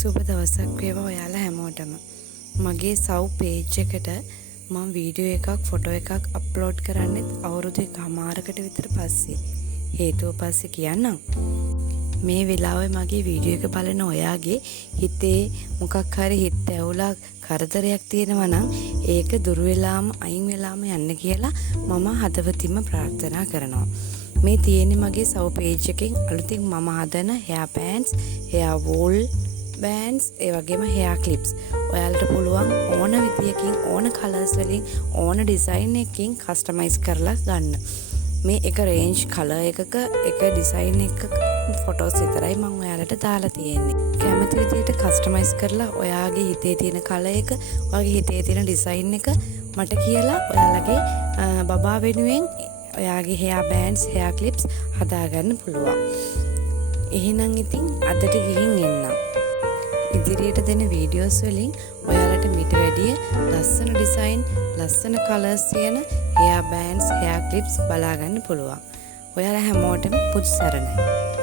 සුබ දවසක් වේවා ඔයාලා හැමෝටම. මගේ සව් පේජ් එකට මම වීඩියෝ එකක් ෆොටෝ එකක් අප්ලෝඩ් කරන්නෙත් අවුරුදු එකමාරකට විතර පස්සේ. හේතුව පස්සේ කියන්නම්. මේ වෙලාවේ මගේ වීඩියෝ එක බලන ඔයාගේ හිතේ මොකක් හරි හිත ඇවුලා කරදරයක් තියෙනවා නම් ඒක දුර වෙලාම අයින් වෙලාම යන්න කියලා මම හදවතින්ම ප්‍රාර්ථනා කරනවා. මේ තියෙන්නේ මගේ සව් පේජ් එකෙන් අලුතින් මම හදන hair bands, hair wool bands, ඒ වගේම hair clips. ඔයාලට පුළුවන් ඕන විදියකින් ඕන කලර්ස් වලින් ඕන ඩිසයින් එකකින් කස්ටමයිස් කරලා ගන්න. මේ එක රේන්ජ් කලර් එකක එක ඩිසයින් එකක ෆොටෝස් විතරයි මම ඔයාලට දාලා තියෙන්නේ. කැමති විදියට කස්ටමයිස් කරලා ඔයාගේ හිතේ තියෙන කලර් එක, ඔයාගේ හිතේ තියෙන ඩිසයින් එක මට කියලා ඔයාලගේ බබා වෙනුවෙන් ඔයාගේ hair bands, hair clips හදාගන්න පුළුවන්. එහෙනම් ඉතින් අදට ගිහින් එන්නම්. ඉදිරියට දෙන වීඩියෝස් වලින් ඔයාලට මිට වැඩිය ලස්සන ඩිසයින්, ලස්සන කලර්ස් තියෙන hair bands, hair clips බලා ගන්න පුළුවන්. ඔයාලා හැමෝටම පුදු සරණයි.